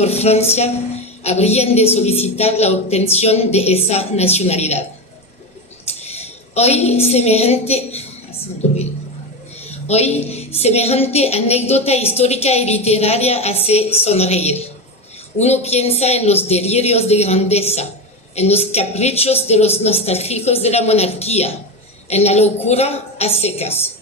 por Francia habrían de solicitar la obtención de esa nacionalidad. Hoy, semejante anécdota histórica y literaria hace sonreír. Uno piensa en los delirios de grandeza, en los caprichos de los nostálgicos de la monarquía, en la locura a secas.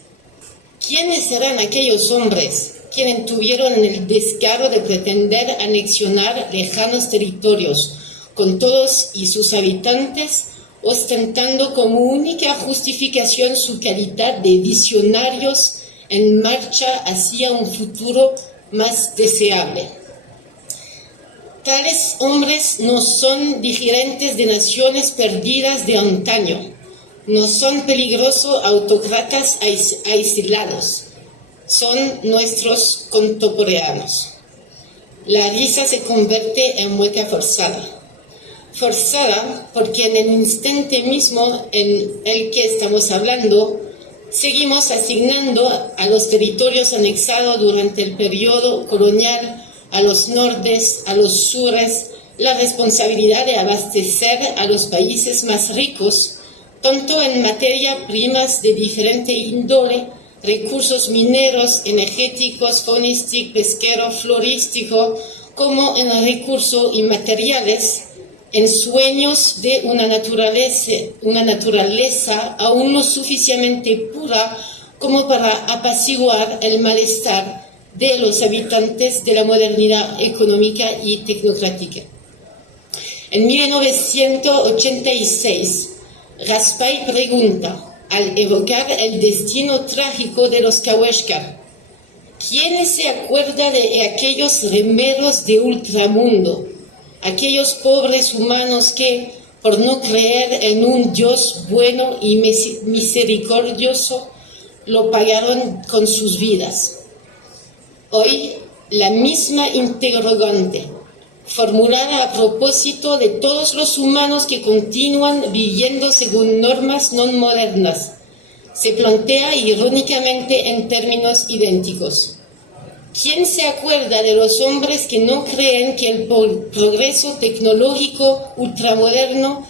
¿Quiénes eran aquellos hombres quienes tuvieron el descaro de pretender anexionar lejanos territorios con todos y sus habitantes, ostentando como única justificación su calidad de visionarios en marcha hacia un futuro más deseable? Tales hombres no son dirigentes de naciones perdidas de antaño, no son peligrosos autócratas aislados, son nuestros contemporáneos. La risa se convierte en mueca forzada. Forzada porque en el instante mismo en el que estamos hablando, seguimos asignando a los territorios anexados durante el periodo colonial, a los nortes, a los sures, la responsabilidad de abastecer a los países más ricos, tanto en materia primas de diferente índole, recursos mineros, energéticos, faunísticos, pesquero, florístico, como en recursos inmateriales, en sueños de una naturaleza aún no suficientemente pura como para apaciguar el malestar de los habitantes de la modernidad económica y tecnocrática. En 1986, Raspail pregunta, al evocar el destino trágico de los Kawashkar, ¿quién se acuerda de aquellos remeros de ultramundo, aquellos pobres humanos que, por no creer en un Dios bueno y misericordioso, lo pagaron con sus vidas? Hoy, la misma interrogante, formulada a propósito de todos los humanos que continúan viviendo según normas no modernas, se plantea irónicamente en términos idénticos. ¿Quién se acuerda de los hombres que no creen que el progreso tecnológico ultramoderno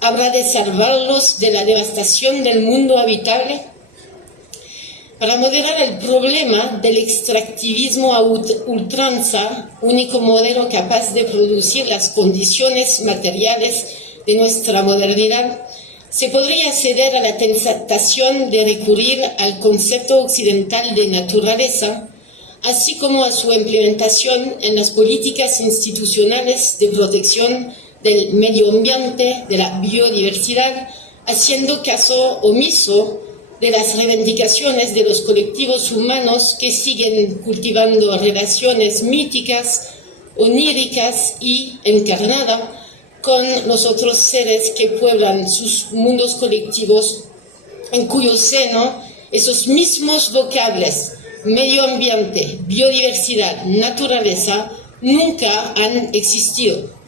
habrá de salvarlos de la devastación del mundo habitable? Para moderar el problema del extractivismo a ultranza, único modelo capaz de producir las condiciones materiales de nuestra modernidad, se podría ceder a la tentación de recurrir al concepto occidental de naturaleza, así como a su implementación en las políticas institucionales de protección del medio ambiente, de la biodiversidad, haciendo caso omiso de las reivindicaciones de los colectivos humanos que siguen cultivando relaciones míticas, oníricas y encarnadas con los otros seres que pueblan sus mundos colectivos, en cuyo seno esos mismos vocables, medio ambiente, biodiversidad, naturaleza, nunca han existido.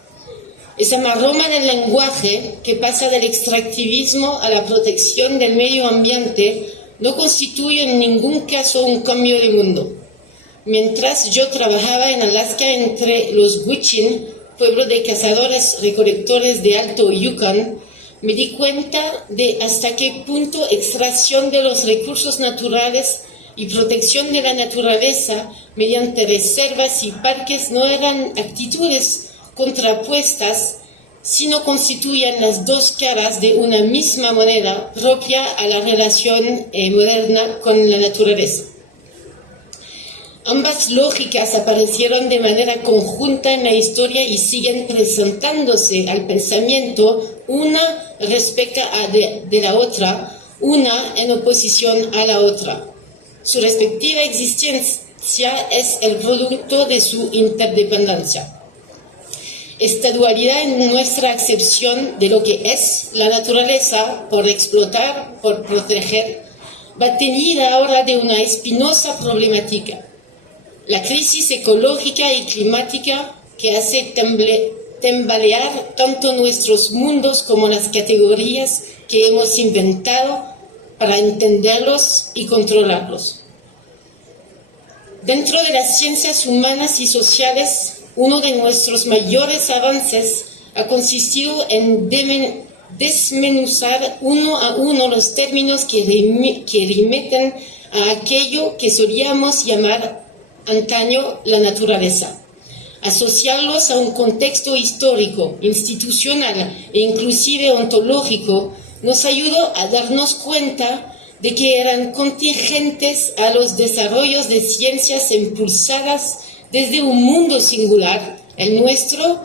Esa maroma del lenguaje que pasa del extractivismo a la protección del medio ambiente no constituye en ningún caso un cambio de mundo. Mientras yo trabajaba en Alaska entre los Gwich'in, pueblo de cazadores-recolectores de Alto Yukon, me di cuenta de hasta qué punto extracción de los recursos naturales y protección de la naturaleza mediante reservas y parques no eran actitudes contrapuestas, sino constituyen las dos caras de una misma moneda propia a la relación moderna con la naturaleza. Ambas lógicas aparecieron de manera conjunta en la historia y siguen presentándose al pensamiento, una respecto de la otra, una en oposición a la otra. Su respectiva existencia es el producto de su interdependencia. Esta dualidad en nuestra acepción de lo que es la naturaleza por explotar, por proteger, va teñida ahora de una espinosa problemática. La crisis ecológica y climática que hace tambalear tanto nuestros mundos como las categorías que hemos inventado para entenderlos y controlarlos. Dentro de las ciencias humanas y sociales, uno de nuestros mayores avances ha consistido en desmenuzar uno a uno los términos que remiten a aquello que solíamos llamar antaño la naturaleza. Asociarlos a un contexto histórico, institucional e inclusive ontológico nos ayudó a darnos cuenta de que eran contingentes a los desarrollos de ciencias impulsadas desde un mundo singular, el nuestro,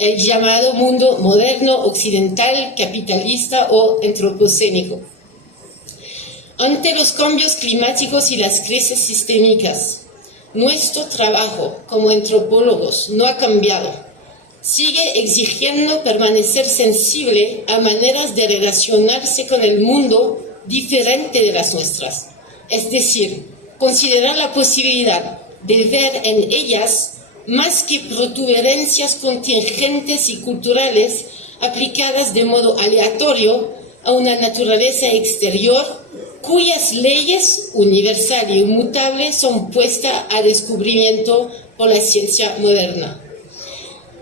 el llamado mundo moderno, occidental, capitalista o antropocénico. Ante los cambios climáticos y las crisis sistémicas, nuestro trabajo como antropólogos no ha cambiado. Sigue exigiendo permanecer sensible a maneras de relacionarse con el mundo diferente de las nuestras. Es decir, considerar la posibilidad de ver en ellas más que protuberancias contingentes y culturales aplicadas de modo aleatorio a una naturaleza exterior cuyas leyes universal y inmutables son puestas a descubrimiento por la ciencia moderna.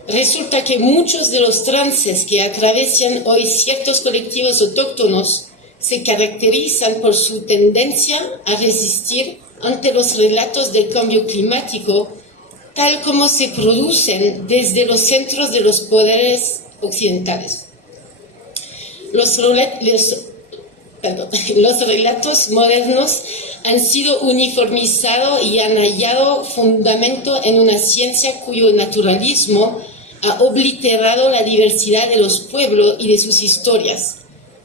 Resulta que muchos de los trances que atraviesan hoy ciertos colectivos autóctonos se caracterizan por su tendencia a resistir ante los relatos del cambio climático, tal como se producen desde los centros de los poderes occidentales. Los relatos modernos han sido uniformizados y han hallado fundamento en una ciencia cuyo naturalismo ha obliterado la diversidad de los pueblos y de sus historias.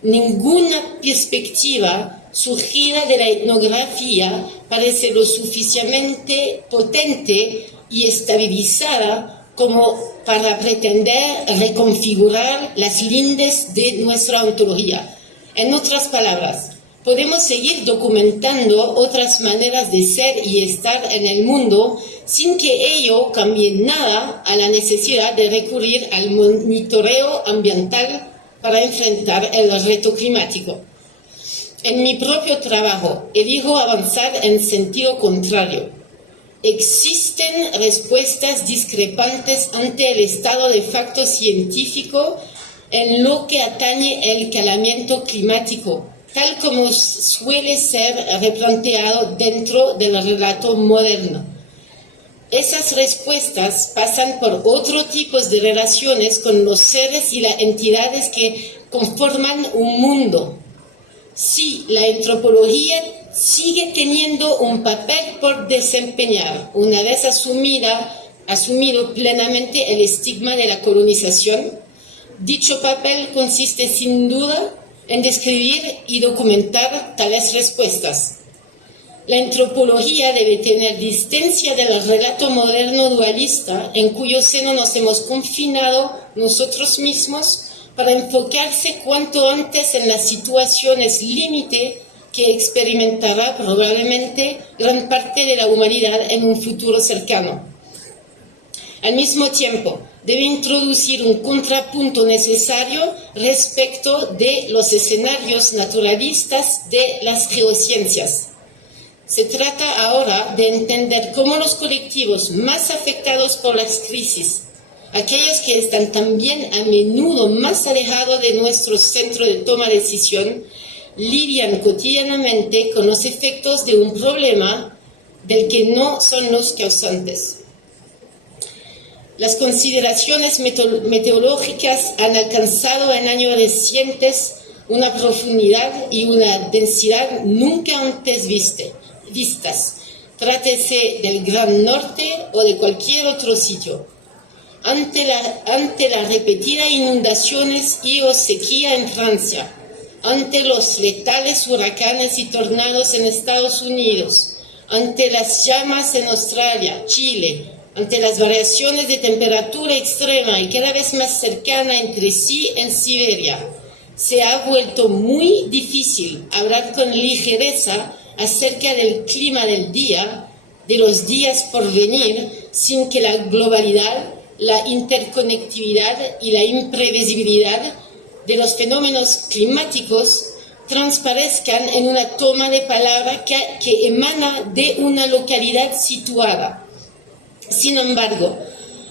Ninguna perspectiva surgida de la etnografía parece lo suficientemente potente y estabilizada como para pretender reconfigurar las lindes de nuestra ontología. En otras palabras, podemos seguir documentando otras maneras de ser y estar en el mundo sin que ello cambie nada a la necesidad de recurrir al monitoreo ambiental para enfrentar el reto climático. En mi propio trabajo, elijo avanzar en sentido contrario. Existen respuestas discrepantes ante el estado de facto científico en lo que atañe el calentamiento climático, tal como suele ser replanteado dentro del relato moderno. Esas respuestas pasan por otro tipo de relaciones con los seres y las entidades que conforman un mundo. Sí, la antropología sigue teniendo un papel por desempeñar, una vez asumido plenamente el estigma de la colonización. Dicho papel consiste sin duda en describir y documentar tales respuestas. La antropología debe tener distancia del relato moderno dualista en cuyo seno nos hemos confinado nosotros mismos para enfocarse cuanto antes en las situaciones límite que experimentará probablemente gran parte de la humanidad en un futuro cercano. Al mismo tiempo, debe introducir un contrapunto necesario respecto de los escenarios naturalistas de las geociencias. Se trata ahora de entender cómo los colectivos más afectados por las crisis, aquellos que están también a menudo más alejados de nuestro centro de toma de decisión, lidian cotidianamente con los efectos de un problema del que no son los causantes. Las consideraciones meteorológicas han alcanzado en años recientes una profundidad y una densidad nunca antes vistas, trátese del Gran Norte o de cualquier otro sitio. Ante las repetidas inundaciones y o sequía en Francia, ante los letales huracanes y tornados en Estados Unidos, ante las llamas en Australia, Chile, ante las variaciones de temperatura extrema y cada vez más cercana entre sí en Siberia, se ha vuelto muy difícil hablar con ligereza acerca del clima del día, de los días por venir, sin que la globalidad, la interconectividad y la imprevisibilidad de los fenómenos climáticos transparezcan en una toma de palabra que emana de una localidad situada. Sin embargo,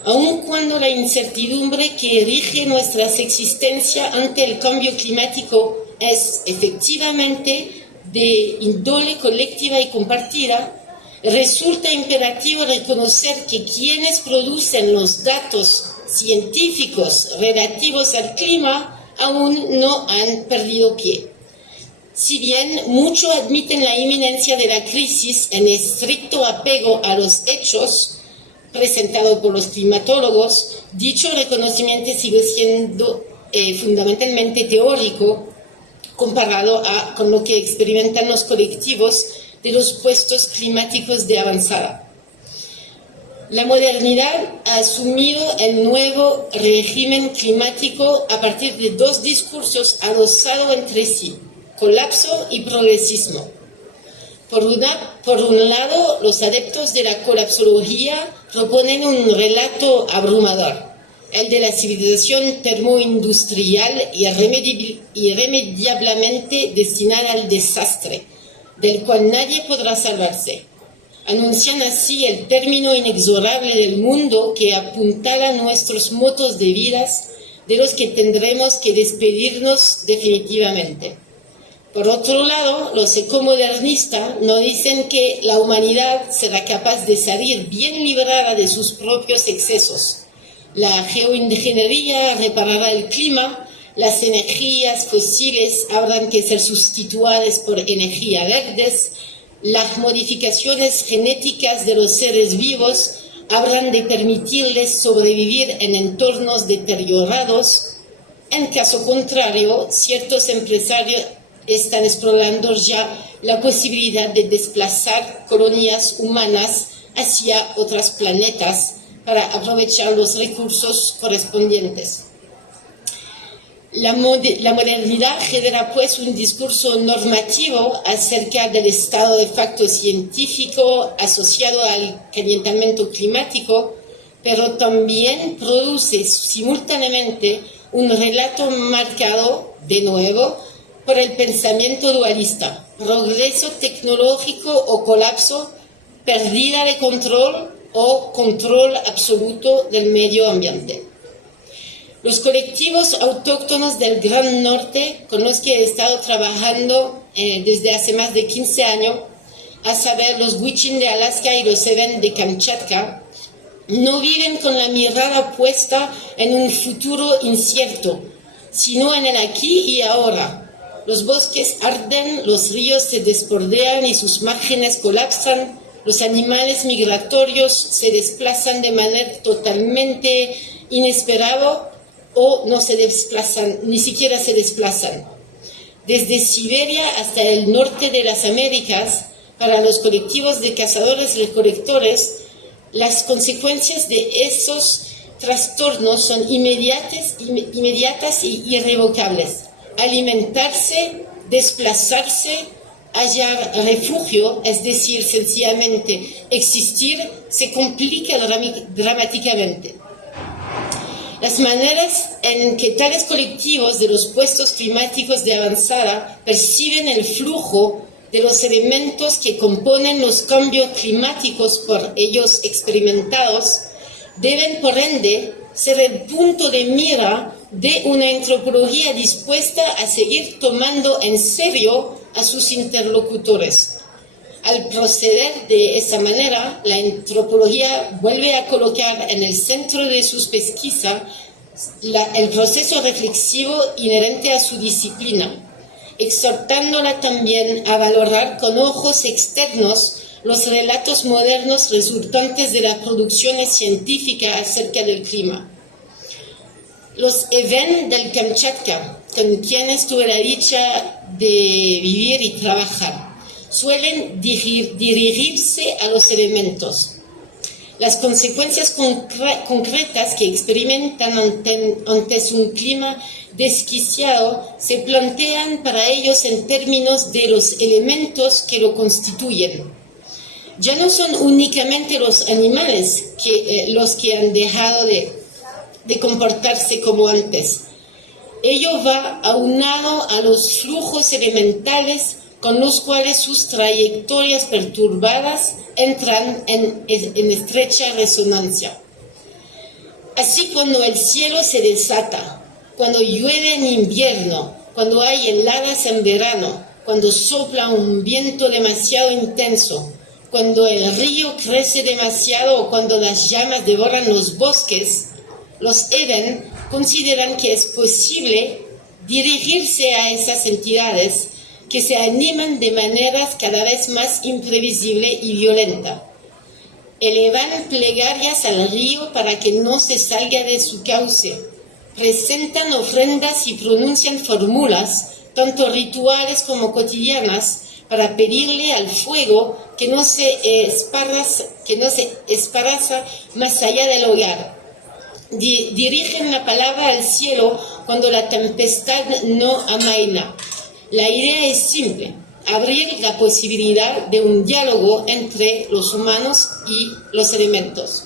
aun cuando la incertidumbre que rige nuestra existencia ante el cambio climático es efectivamente de índole colectiva y compartida, resulta imperativo reconocer que quienes producen los datos científicos relativos al clima aún no han perdido pie. Si bien muchos admiten la inminencia de la crisis en estricto apego a los hechos presentados por los climatólogos, dicho reconocimiento sigue siendo fundamentalmente teórico comparado con lo que experimentan los colectivos de los puestos climáticos de avanzada. La modernidad ha asumido el nuevo régimen climático a partir de dos discursos adosados entre sí: colapso y progresismo. Por un lado, los adeptos de la colapsología proponen un relato abrumador, el de la civilización termoindustrial irremediablemente destinada al desastre, del cual nadie podrá salvarse. Anuncian así el término inexorable del mundo que apuntala nuestros modos de vidas, de los que tendremos que despedirnos definitivamente. Por otro lado, los ecomodernistas nos dicen que la humanidad será capaz de salir bien librada de sus propios excesos. La geoingeniería reparará el clima, las energías fósiles habrán que ser sustituidas por energías verdes, las modificaciones genéticas de los seres vivos habrán de permitirles sobrevivir en entornos deteriorados. En caso contrario, ciertos empresarios están explorando ya la posibilidad de desplazar colonias humanas hacia otros planetas para aprovechar los recursos correspondientes. La modernidad genera pues un discurso normativo acerca del estado de facto científico asociado al calentamiento climático, pero también produce simultáneamente un relato marcado, de nuevo, por el pensamiento dualista: progreso tecnológico o colapso, pérdida de control o control absoluto del medio ambiente. Los colectivos autóctonos del Gran Norte, con los que he estado trabajando desde hace más de 15 años, a saber, los Gwich'in de Alaska y los Seven de Kamchatka, no viven con la mirada puesta en un futuro incierto, sino en el aquí y ahora. Los bosques arden, los ríos se desbordean y sus márgenes colapsan, los animales migratorios se desplazan de manera totalmente inesperada o no se desplazan, ni siquiera se desplazan. Desde Siberia hasta el norte de las Américas, para los colectivos de cazadores-recolectores, las consecuencias de esos trastornos son inmediatas y irrevocables. Alimentarse, desplazarse, hallar refugio, es decir, sencillamente existir, se complica dramáticamente. Las maneras en que tales colectivos de los puestos climáticos de avanzada perciben el flujo de los elementos que componen los cambios climáticos por ellos experimentados deben, por ende, ser el punto de mira de una antropología dispuesta a seguir tomando en serio a sus interlocutores. Al proceder de esa manera, la antropología vuelve a colocar en el centro de sus pesquisas el proceso reflexivo inherente a su disciplina, exhortándola también a valorar con ojos externos los relatos modernos resultantes de las producciones científicas acerca del clima. Los Even del Kamchatka, con quienes tuve la dicha de vivir y trabajar, suelen dirigirse a los elementos. Las consecuencias concretas que experimentan ante un clima desquiciado se plantean para ellos en términos de los elementos que lo constituyen. Ya no son únicamente los animales los que han dejado de comportarse como antes. Ello va aunado a los flujos elementales con los cuales sus trayectorias perturbadas entran en estrecha resonancia. Así cuando el cielo se desata, cuando llueve en invierno, cuando hay heladas en verano, cuando sopla un viento demasiado intenso, cuando el río crece demasiado o cuando las llamas devoran los bosques, los Eben consideran que es posible dirigirse a esas entidades que se animan de maneras cada vez más imprevisible y violenta. Elevan plegarias al río para que no se salga de su cauce. Presentan ofrendas y pronuncian fórmulas, tanto rituales como cotidianas, para pedirle al fuego que no se esparza más allá del hogar. Dirigen la palabra al cielo cuando la tempestad no amaina. La idea es simple: abrir la posibilidad de un diálogo entre los humanos y los elementos.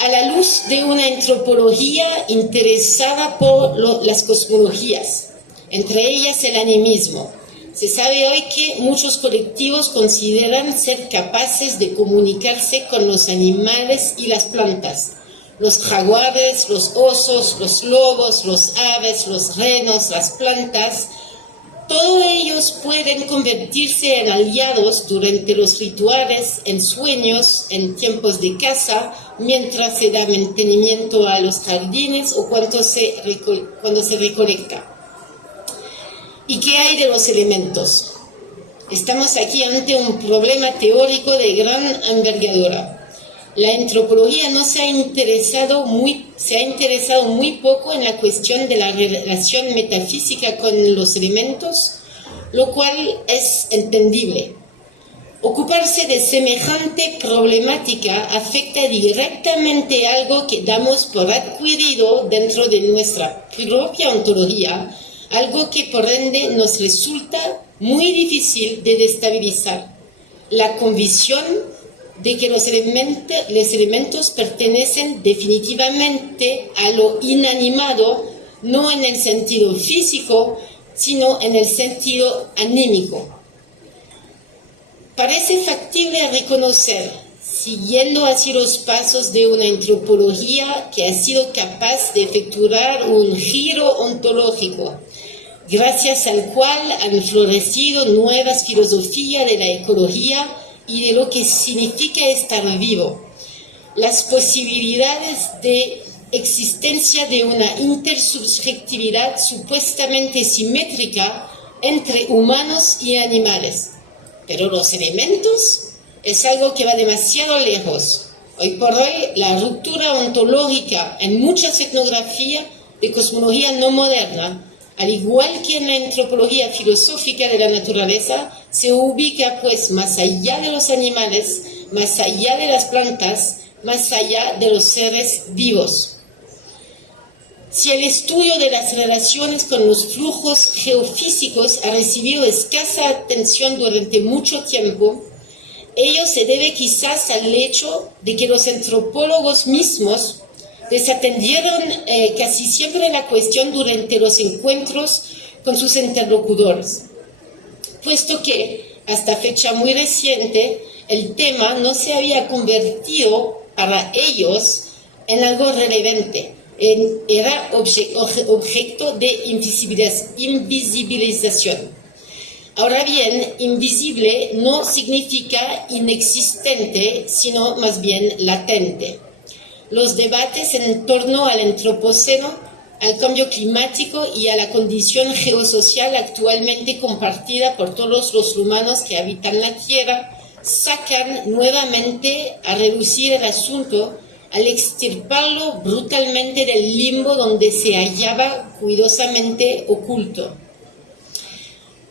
A la luz de una antropología interesada por las cosmologías, entre ellas el animismo, se sabe hoy que muchos colectivos consideran ser capaces de comunicarse con los animales y las plantas. Los jaguares, los osos, los lobos, los aves, los renos, las plantas, todos ellos pueden convertirse en aliados durante los rituales, en sueños, en tiempos de caza, mientras se da mantenimiento a los jardines o cuando se recolecta. ¿Y qué hay de los elementos? Estamos aquí ante un problema teórico de gran envergadura. La antropología no se ha interesado muy poco en la cuestión de la relación metafísica con los elementos, lo cual es entendible. Ocuparse de semejante problemática afecta directamente algo que damos por adquirido dentro de nuestra propia ontología, algo que por ende nos resulta muy difícil de destabilizar: la convicción de que los elementos pertenecen definitivamente a lo inanimado, no en el sentido físico, sino en el sentido anímico. Parece factible reconocer, siguiendo así los pasos de una antropología que ha sido capaz de efectuar un giro ontológico, gracias al cual han florecido nuevas filosofías de la ecología y de lo que significa estar vivo, las posibilidades de existencia de una intersubjetividad supuestamente simétrica entre humanos y animales. Pero los elementos es algo que va demasiado lejos. Hoy por hoy, la ruptura ontológica en muchas etnografías de cosmología no moderna, al igual que en la antropología filosófica de la naturaleza, se ubica pues más allá de los animales, más allá de las plantas, más allá de los seres vivos. Si el estudio de las relaciones con los flujos geofísicos ha recibido escasa atención durante mucho tiempo, ello se debe quizás al hecho de que los antropólogos mismos desatendieron casi siempre la cuestión durante los encuentros con sus interlocutores, puesto que hasta fecha muy reciente el tema no se había convertido para ellos en algo relevante, era objeto de invisibilización. Ahora bien, invisible no significa inexistente, sino más bien latente. Los debates en torno al antropoceno, al cambio climático y a la condición geosocial actualmente compartida por todos los humanos que habitan la Tierra sacan nuevamente a relucir el asunto al extirparlo brutalmente del limbo donde se hallaba cuidadosamente oculto.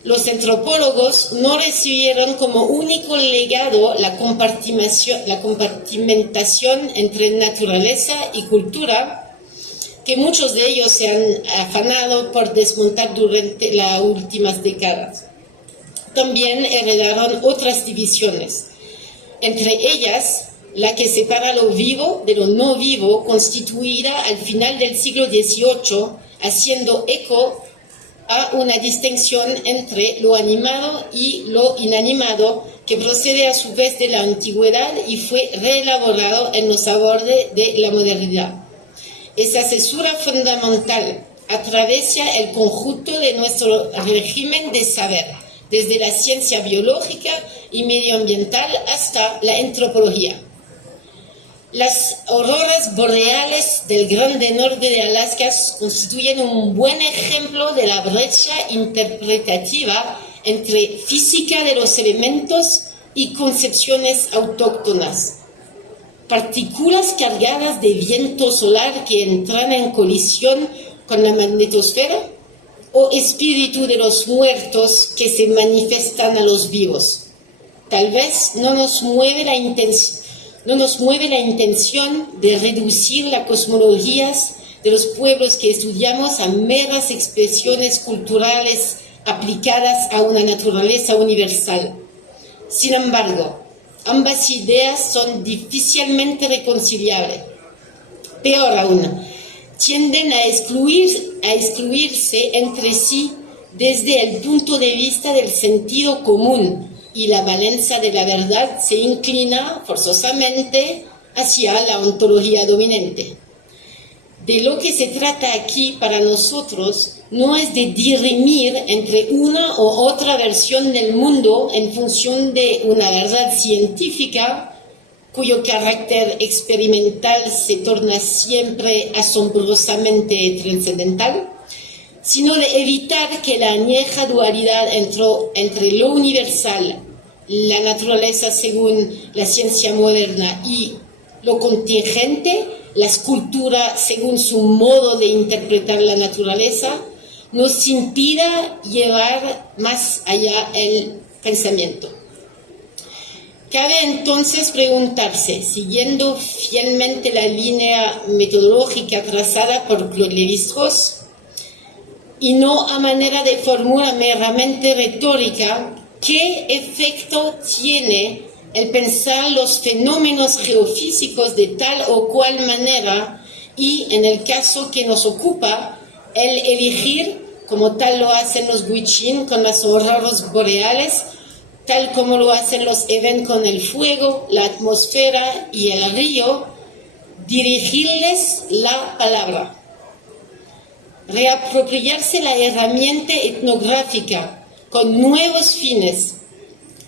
Los antropólogos no recibieron como único legado la compartimentación entre naturaleza y cultura, que muchos de ellos se han afanado por desmontar durante las últimas décadas. También heredaron otras divisiones, entre ellas la que separa lo vivo de lo no vivo, constituida al final del siglo XVIII, haciendo eco a una distinción entre lo animado y lo inanimado que procede a su vez de la antigüedad y fue reelaborado en los abordes de la modernidad. Esa cesura fundamental atraviesa el conjunto de nuestro régimen de saber, desde la ciencia biológica y medioambiental hasta la antropología. Las auroras boreales del Grande Norte de Alaska constituyen un buen ejemplo de la brecha interpretativa entre física de los elementos y concepciones autóctonas. Partículas cargadas de viento solar que entran en colisión con la magnetosfera o espíritu de los muertos que se manifiestan a los vivos. Tal vez no nos mueve la intención de reducir las cosmologías de los pueblos que estudiamos a meras expresiones culturales aplicadas a una naturaleza universal. Sin embargo, ambas ideas son difícilmente reconciliables. Peor aún, tienden a excluirse entre sí desde el punto de vista del sentido común, y la balanza de la verdad se inclina forzosamente hacia la ontología dominante. De lo que se trata aquí para nosotros no es de dirimir entre una u otra versión del mundo en función de una verdad científica cuyo carácter experimental se torna siempre asombrosamente trascendental, sino de evitar que la añeja dualidad entre lo universal, la naturaleza según la ciencia moderna, y lo contingente, la escultura según su modo de interpretar la naturaleza, nos impida llevar más allá el pensamiento. Cabe entonces preguntarse, siguiendo fielmente la línea metodológica trazada por Claude Lévi-Strauss, y no a manera de fórmula meramente retórica, ¿qué efecto tiene el pensar los fenómenos geofísicos de tal o cual manera y, en el caso que nos ocupa, el elegir, como tal lo hacen los Gwich'in con las auroras boreales, tal como lo hacen los Even con el fuego, la atmósfera y el río, dirigirles la palabra? Reapropiarse la herramienta etnográfica con nuevos fines,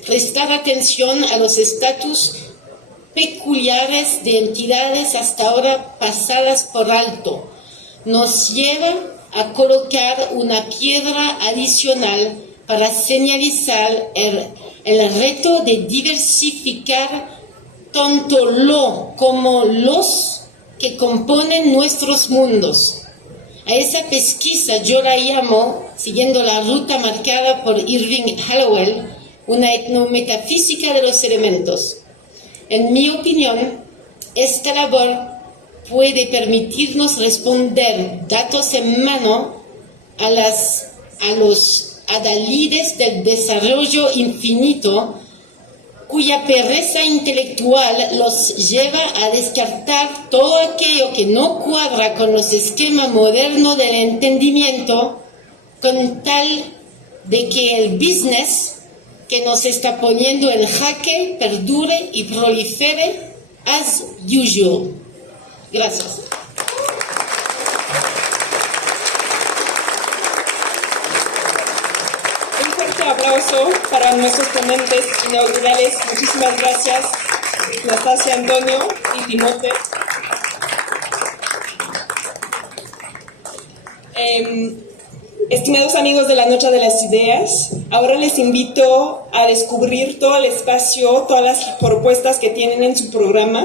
prestar atención a los estatus peculiares de entidades hasta ahora pasadas por alto, nos lleva a colocar una piedra adicional para señalizar el reto de diversificar tanto lo como los que componen nuestros mundos. A esa pesquisa yo la llamo, siguiendo la ruta marcada por Irving Hallowell, una etnometafísica de los elementos. En mi opinión, esta labor puede permitirnos responder datos en mano a los adalides del desarrollo infinito, cuya pereza intelectual los lleva a descartar todo aquello que no cuadra con los esquemas modernos del entendimiento, con tal de que el business que nos está poniendo en jaque perdure y prolifere as usual. Gracias. Aplauso para nuestros ponentes inaugurales. Muchísimas gracias, Nastasia, Antonio y Timote. Estimados amigos de la Noche de las Ideas, ahora les invito a descubrir todo el espacio, todas las propuestas que tienen en su programa.